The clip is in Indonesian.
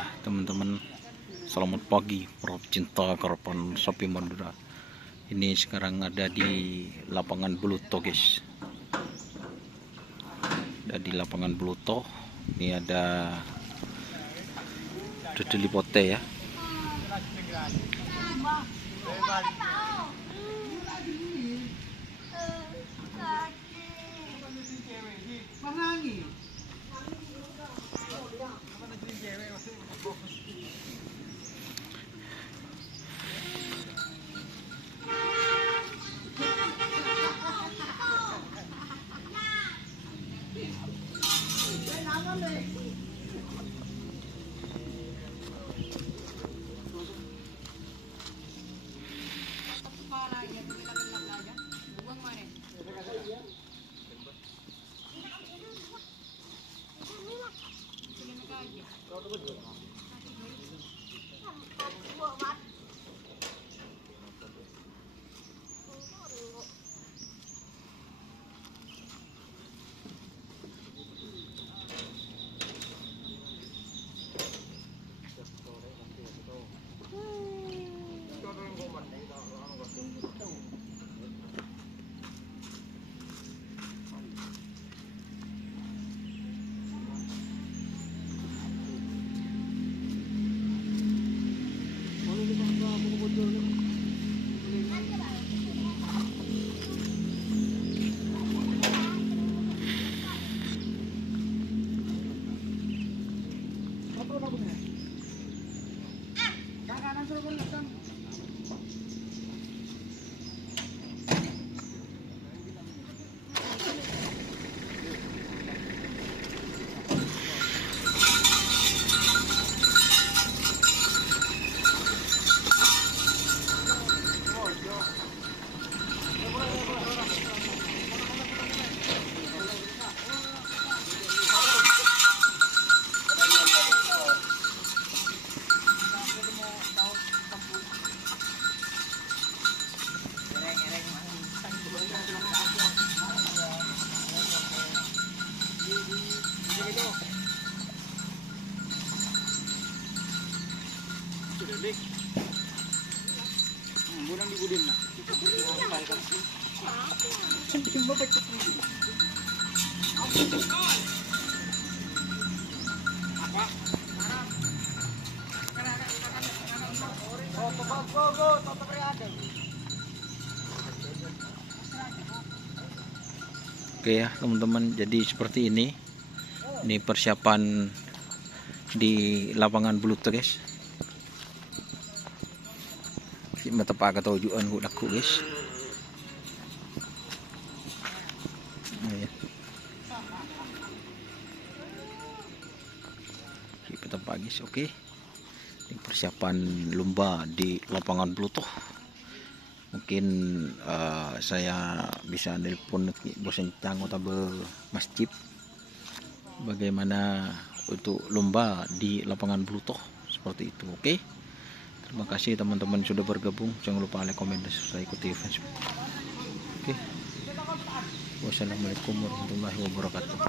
Ya teman-teman, selamat pagi para pecinta karapan sapi Madura. Ini sekarang ada di lapangan Bluto guys. Ada di lapangan Bluto. Ini ada Dudeli Pote ya. Oke ya teman-teman, jadi seperti ini persiapan di lapangan Bluto guys. Mata pa katujuan ko dako guys. Kita pagi oke. Ini persiapan lomba di lapangan Bluto. Mungkin saya bisa nelpon Bos Encang atau Mas Cip bagaimana untuk lomba di lapangan Bluto seperti itu. Oke. Terima kasih teman-teman sudah bergabung. Jangan lupa like, komen, dan subscribe ikuti Facebook. Oke. Wassalamualaikum warahmatullahi wabarakatuh.